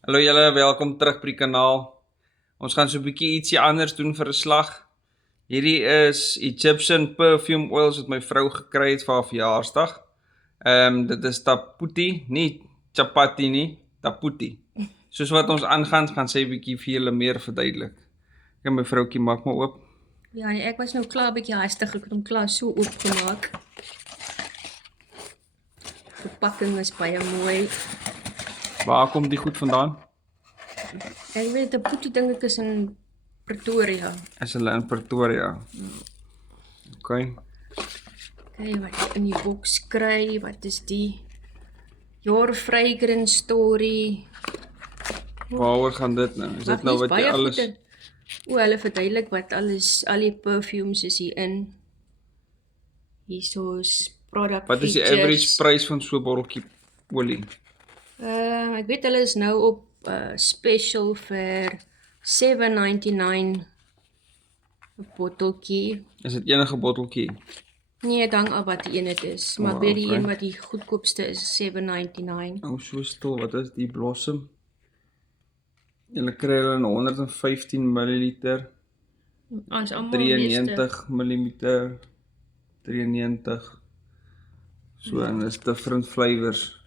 Hallo julle, welkom terug by die kanaal. Ons gaan so 'n bietjie ietsie anders doen vir 'n slag. Hierdie is Egyptian perfume oils wat my vrou gekry het vir haar verjaarsdag. Dit is taputi, nie chapati nie, taputi. Soos wat ons aangaan, gaan sy 'n bietjie vir julle meer verduidelik. Ek my vroukie maak maar oop. Ja, nee, ek was nou klaar 'n bietjie hastig, ek het hom klaar so oopgemaak. Die verpakking is baie mooi. Waar kom die goed vandaan? Ek weet 'n poetie ding ek is in Pretoria. Is hulle in Pretoria? Okay. Kyk wat ek in die boks kry, wat is die Your Fragrance Story. Waaroor gaan dit nou? Is dit nou wat jy alles... Hulle verduidelik wat alles, al die perfumes is hierin. Hiersoos product Wat is die features. average prys van so 'n botteltjie olie? Ek weet hulle is nou op special vir $7.99 'n botteltjie. Is dit enige botteltjie? Nee, dan af wat die een dit is. Maar weet die okay. een wat die goedkoopste is $7.99. Oh, so stil, wat is die Blossom? Julle kry hulle in 115 ml, As almal 93 ml, 93. So, en is different flavors.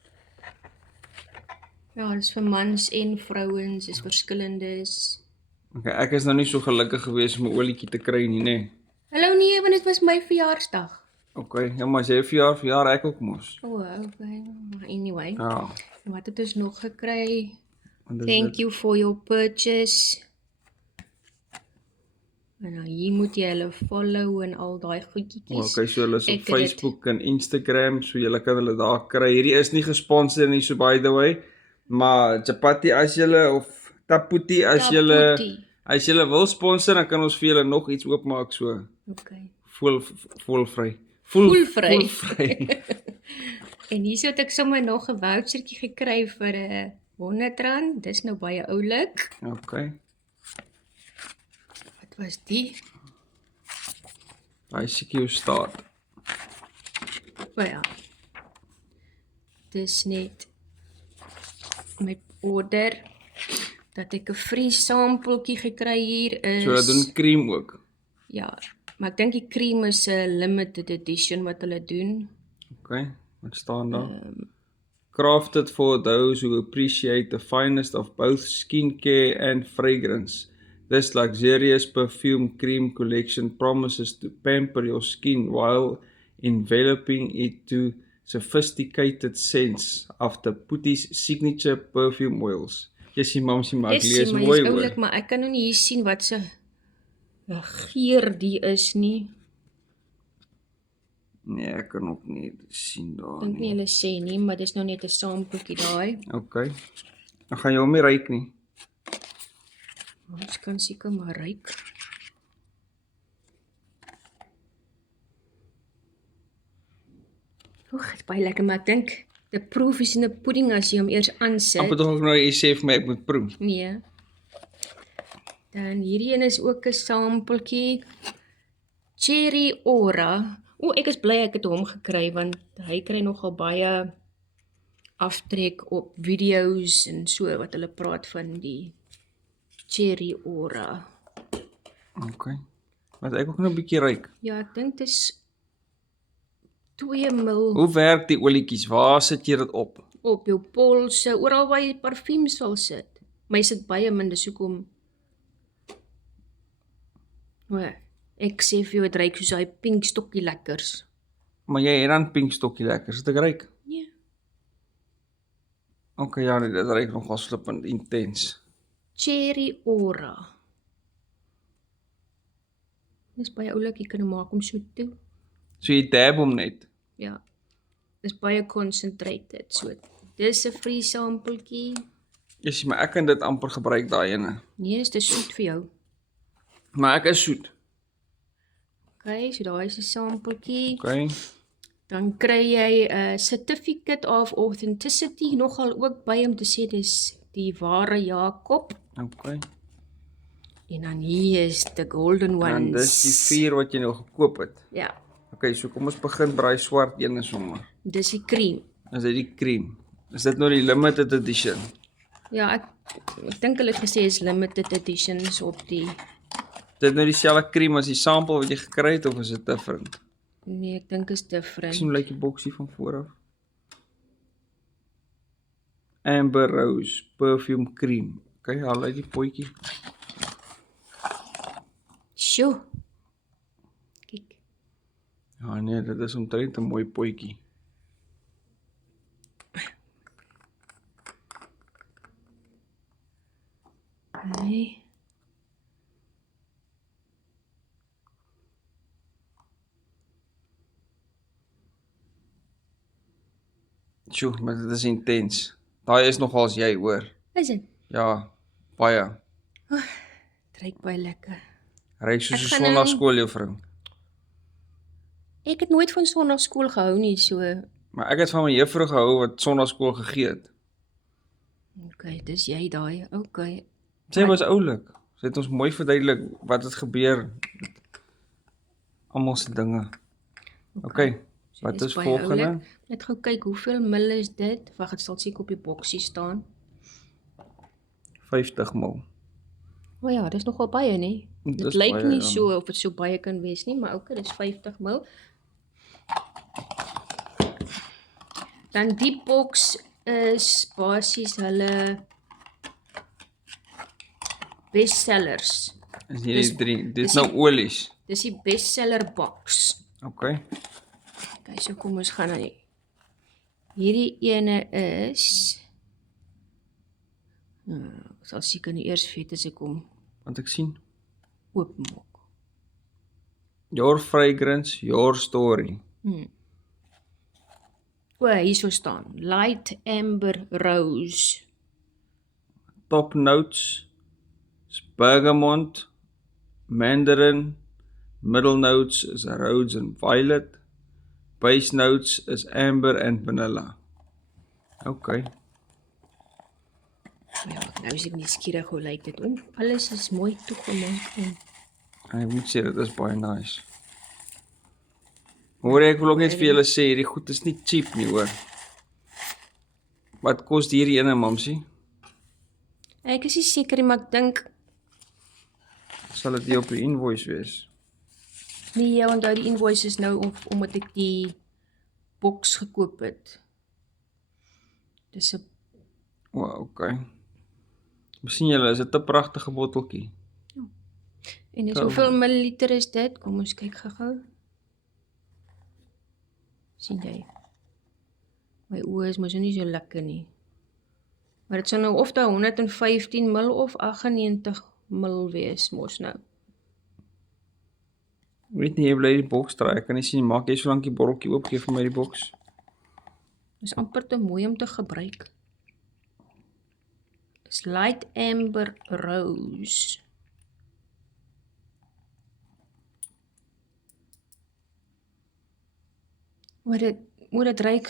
Ja, dis vir mans en vrouens, is verskillendes. Okay, ek is nou nie so gelukkig gewees om 'n olietjie te kry nie, nê? Hallo nee, want dit was my verjaarsdag. Okay, ja, maar as jy verjaar ek ook mos. Okay. Anyway. Ja. Wat het ons nog gekry? Want Thank you for your purchase. En nou hier moet jy hulle follow en al daai goedjies. Okay, so hulle is op Ek het Facebook en Instagram, so julle kan hulle daar kry. Hierdie is nie gesponsor nie, so by the way. Maar chapati as julle of taputi as julle wil sponsor, dan kan ons vir julle nog iets oopmaak so. Okay. Volvry. En hier het ek sommer nog 'n vouchertjie gekry vir R100. Dis nou baie oulik. Okay. Wat was die? Hy seker jou staat. Maar ja. Dis net met order dat ek 'n free sampletjie gekry hier is. So dat doen cream ook. Ja, maar ek dink die cream is 'n limited edition wat hulle doen. Okay, wat staan daar? Crafted for those who appreciate the finest of both skincare and fragrance. This luxurious perfume cream collection promises to pamper your skin while enveloping it to sophisticated scents of the Putty's signature perfume oils. Jessie mamsie, maar ek lees mooi hoor. Oulik, maar ek kan nou nie hier sien wat se geur die is nie. Nee, ek kan ook nie sien daar Dink nie hulle sê nie, maar dis nou net 'n sampletjie daai. Okay. Dan gaan jy hom nie ruik nie. Ons kan seker maar ruik. Oeg, dit is baie lekker, maar ek dink die proef is in 'n pudding as jy hom eers aansit. Amper tog nou jy sê vir my ek moet proe. Nee. Dan hierdie een is ook 'n sampletjie. Cherry Aura. Ek is bly ek het hom gekry want hy kry nogal baie aftrek op video's en so wat hulle praat van die Cherry Aura. Okay. Wat ek ook nog 'n bietjie ruik. Ja, ek dink dit is 2 ml Hoe werk die olietjies? Waar sit jy dit op? op jou polse, oral waar jy parfuums wil sit. Maar jy sit baie min, dis hoekom. Ek sê vir jou, het ruik soos hy pink stokkie lekkers. Maar jy het dan pink stokkie lekkers, het ek ruik? Nee. Okay, ja, nee, dit ruik nogal slippend intens. Cherry Aura. Dis baie oulik, jy kan hom maak om so toe. So jy dab hom net? Ja. Dis baie concentrated, so. Dis 'n free sampletjie. Jessie, maar ek kan dit amper gebruik daai ene. Nee, dis te soet vir jou. Maar ek is soet. Okay, so daai is 'n sampletjie. Okay. Dan kry jy 'n certificate of authenticity, nogal ook by om te sê dis die ware Jakob. Okay. En dan hier is the golden ones. En dis die 4 wat jy nou gekoop het. Ja, Okay, so kom ons begin by die swart ene sommer. dis die cream. Is dit die cream? Is dit nou die limited edition? Ja, ek dink hulle het gesê is limited editions op die Dit nou dieselfde cream as die sample wat jy gekry het of is dit different? nee, ek dink is Ek sien different. hoe lyk die boksie van vooraf. Amber Rose Perfume Cream. Okay, haal uit die potjie. Sjoe. Kyk. Ja nee, dit is omtrent 'n mooi potjie. Nee. Sjoe, maar dit is intens. Daai is nogals jy hoor. Is dit? Ja, baie. Dit ruik baie lekker. Ryk soos 'n Ek gaan nou- sondagskool juffrou. Ek het nooit van sondagskool gehou nie, so Maar ek het van my juffrou gehou wat sondagskool gegee het. okay, dis jy daai. Okay. Sy was oulik. Sy het ons mooi verduidelik wat het gebeur. Almal se dinge. Okay, So wat dis is baie volgende? oulik. Net gou kyk hoeveel mil is dit? Wag, dit sal seker op die boksie staan. 50 ml. O ja, dis nogal baie, nê? Dit Dit is lyk baie, nie ja. so of dit so baie kan wees nie, maar okay, dis 50 ml. Dan die boks is basies hulle bestsellers. Is hierdie drie, dit is dis nou olies. Dis die bestseller box. Okay. Okay, so kom ons gaan aan hierdie ene is ek sal seker nie eers weet as ek hom Want ek sien. oopmaak. Your fragrance, your story. O, hierso staan. Light Amber Rose. Top notes is bergamot, mandarin. Middle notes is rose and violet. Base notes is amber and vanilla. Okay. Ja, nou is ek nuuskierig hoe lyk dit. Alles is mooi toegemaak en Ek moet sê dit is baie nice. Hoor ek wil ook net vir julle sê hierdie goed is nie cheap nie hoor. Wat kos hierdie ene mamsie? ek is nie seker nie, maar ek dink Sal dit nie op die invoice wees? nee, jy onthou die invoice is nou omdat ek die boks gekoop het. Dis 'n Okay. Sien julle, is dit 'n pragtige botteltjie. en dis hoeveel milliliter is dit? Kom ons kyk gou-gou. Sien jy? My oë is mos nie so lekker nie. Maar dit sal nou of daai 115 ml of 98 ml wees mos nou. Ek weet nie, jy bly die boks draai, ek kan nie sien, maak jy so lank die botteltjie oop, gee vir my die boks. Dis amper te mooi om te gebruik. Dis Light Amber Rose. Maar dit ruik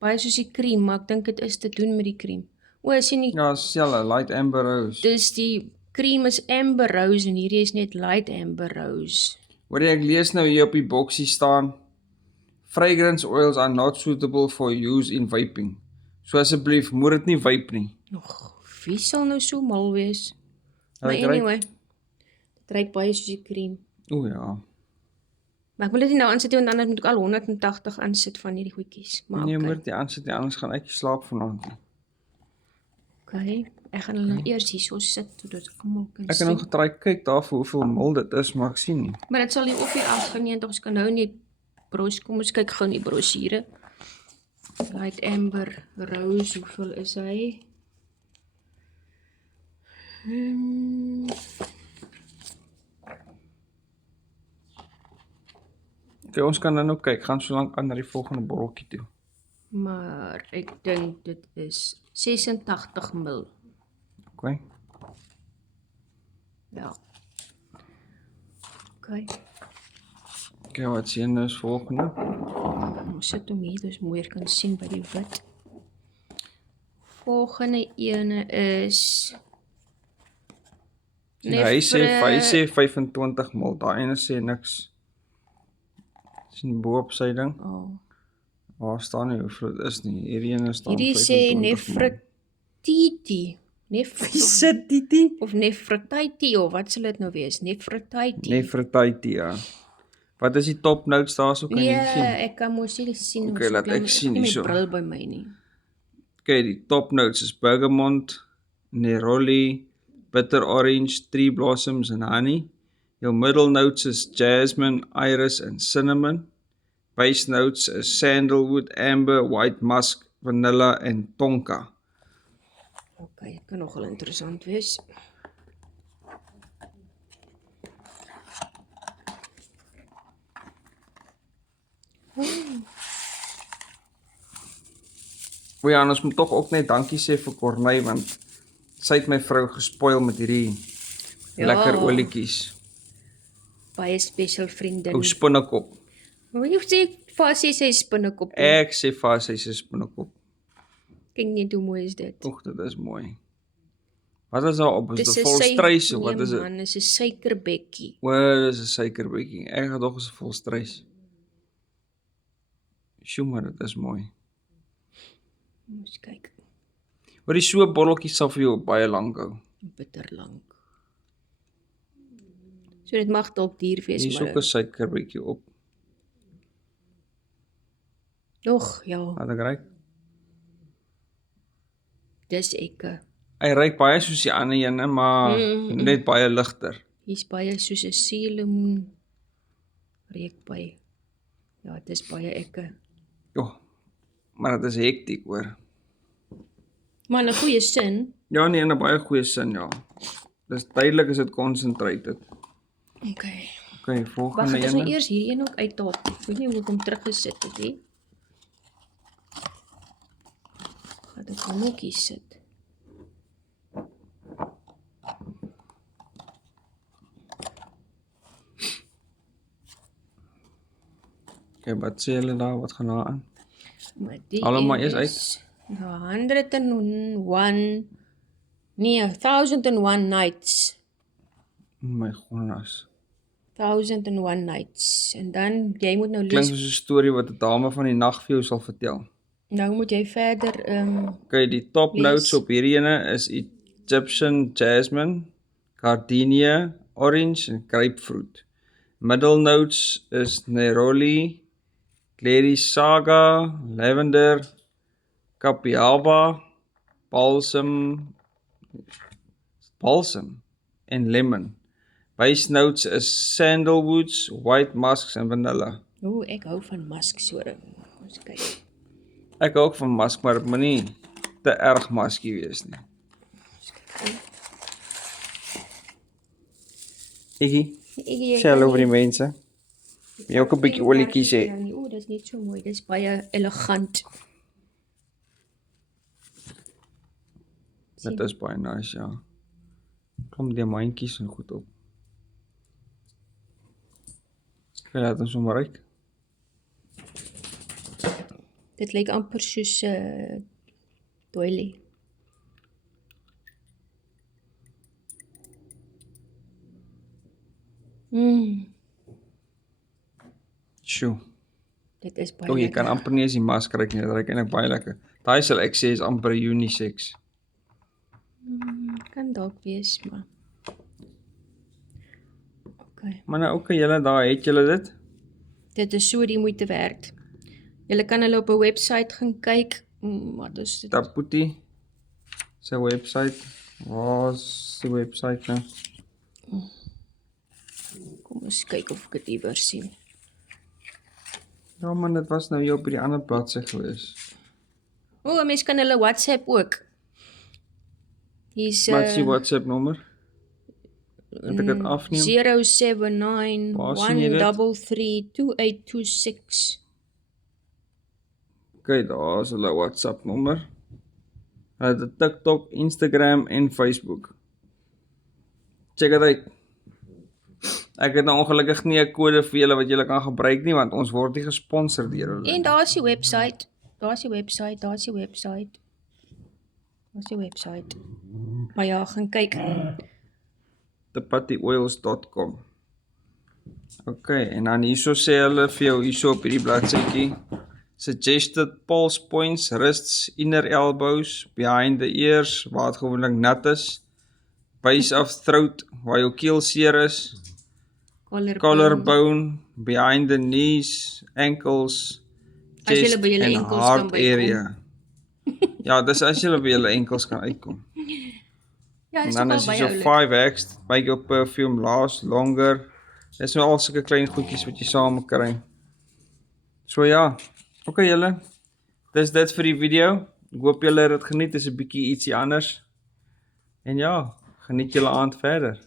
baie soos die cream, maar ek dink dit is te doen met die cream. O, sien nie, Ja, selle, light amber rose. dis die cream is Amber Rose en hierdie is net Light Amber Rose. Hoor jy, ek lees nou hier op die boksie staan, fragrance oils are not suitable for use in vaping. So asseblief, moet dit nie vape nie. Nog, wie sal nou so mal wees? Maar Dit ruik- anyway, dit ruik baie soos die cream. O ja. Maar ek wil dit nie nou aansit nie, want anders moet ek al 180 aansit van hierdie goedjies. Maar Nee, okay. moet dit aansit nie, anders gaan ek nie slaap vanaand nie. Okay, ek gaan hulle nou eers hierso sit, sodat almal kan Ek het sien. nou getry kyk daar vir hoeveel mil dit is, maar ek sien nie. Maar dit sal hier op hier afgeneem, ons kan nou nie kom ons kyk gou in die brosjure. Light Amber Rose, hoeveel is hy? Okay, ons kan nou kyk, gaan so lank aan na die volgende botteltjie toe. Maar ek dink dit is 86 ml. Okay. Ja. Okay. Okay, wat sien nou is volgende? Ons sit hom hier, dus mooier kan sien by die wit. Volgende ene is Hy sê 25 mil, daai ene sê niks. Sien bo op sy ding. Oh. Waar staan nie hoeveel dit is nie. Hierdie ene staan Hierdie sê 25 ml. Nefertiti. Visititi? of Nefertiti, of wat sal dit nou wees? Nefertiti. Nefertiti, ja. Wat is die top notes daar so, kan jy Nee, sien? ek kan mos nie sien. Okay, laat ek sien nie hierso. my bril by my nie. Okay, die top notes is bergamot, neroli, bitter orange, tree blossoms en honey. Jou middle notes is jasmine, iris en cinnamon. Base notes is sandalwood, amber, white musk, vanilla en tonka. Ok, dit kan nogal interessant wees. O ja, en ons moet tog ook net dankie sê vir Corneille, want sy het my vrou gespoil met hierdie lekker olietjies. Baie special vriendin. Ou spinnekop. Maar jy sê vir sy spinnekop. Ek sê vir haar sy is 'n spinnekop. Kyk net hoe mooi is dit. Oeg, dit is mooi. Wat is daar op? Is Dis dit 'n volstruis of wat is dit? Man, dis 'n suikerbekkie. O, dis 'n suikerbekkie. Ek het dog is 'n volstruis. Sjoe, maar dit is mooi. Ons kyk. Maar die so botteltjie sal vir jou baie lank hou. Bitter lank. So dit mag dalk duur wees, Hier is ook 'n suikerbekkie op. Och, ja, Wat ek ruik. dis ek. Hy ruik baie soos die ander ene, maar net baie ligter. Hier's baie soos 'n suurlemoen reuk by. Ja, dit is baie ekke. Jo, maar dit is hektiek hoor. Maar in 'n goeie sin. Ja, nee, in 'n baie goeie sin, ja. Dis duidelik is dit concentrated. Okay. Okay, Wag, volgende ek is nou ene. eers hierdie een ook uithaal. Ek weet nie hoe ek hom teruggesit het nie. Gaan ek hom ook hier sit. Okay, wat sê julle daar? Wat gaan daar aan? Maar die Haal hom maar eers is 101 nee, 1001 nights. My goodness. 1001 nights. En dan jy moet nou Klink lees. soos 'n storie wat 'n dame van die nag vir jou sal vertel. Nou moet jy verder Okay, die top lees. notes op hierdie ene is Egyptian jasmine, gardenia, orange en grapefruit. Middle notes is neroli, clary saga, lavender, capiaba, balsam en lemon. Base notes is sandalwoods, white musks en vanilla. ek hou van musksoring. Ons kyk. Ek hou ook van musk, maar dit moet nie te erg muskie wees nie. Iggy, sê hallo vir die mense. Jy ook 'n bietjie olietjies hê. O, dis net so mooi. Dis baie elegant. Dit is baie nice, ja. Kom diamantjies en goed op. Okay, laat ons hom ruik. Dit lyk amper soos doily. Sjoe. Dit is baie O, jy lekker. kan amper nie eens die mask ruik nie. Dit ruik eintlik baie lekker. Daai sal ek sê is amper unisex. Kan dalk wees, maar okay. Maar nou okay, julle daar, het julle dit? Dit is so die moeite werd. Julle kan hulle op 'n webwerf gaan kyk. Wat is dit? Taputi sy webwerf. Waar's die webwerf nou? Kom ons kyk of ek dit iewers sien. Ja man, dit was nou hier op die ander bladsy gewees. O, mense kan hulle WhatsApp ook. Hier's Wat is die WhatsApp nommer? Moet ek dit afneem? 079 Waar sien jy dit? 133 2826. Okay, daar is hulle WhatsApp nommer. Hulle het 'n TikTok, Instagram en Facebook. Check dit uit. Ek het nou ongelukkig nie 'n kode vir julle wat julle kan gebruik nie, want ons word nie gesponsor deur hulle. En daar's die webwerf. Daar's die webwerf, daar's die webwerf. Daar's die webwerf. Maar ja, gaan kyk. thepatioils.com. Okay, en dan hierso sê hulle vir jou hierso op hierdie bladsytjie Suggested pulse points, wrists, inner elbows, behind the ears, waar het gewoonlik nat is. Base of throat, waar jou keel seer is. Collarbone, behind the knees, ankles, As chest julle by julle en enkels kan heart bykom. area. Ja, dis as julle by julle enkels kan uitkom. Ja, En dis dan nogal is jy baie so oulik. 5x, make your perfume last longer. Dis nou al sulke klein goedjies wat jy saam kry. So ja, okay julle, dis dit vir die video. Ek hoop julle het dit geniet, dis 'n bietjie ietsie anders. En ja, geniet julle aand verder.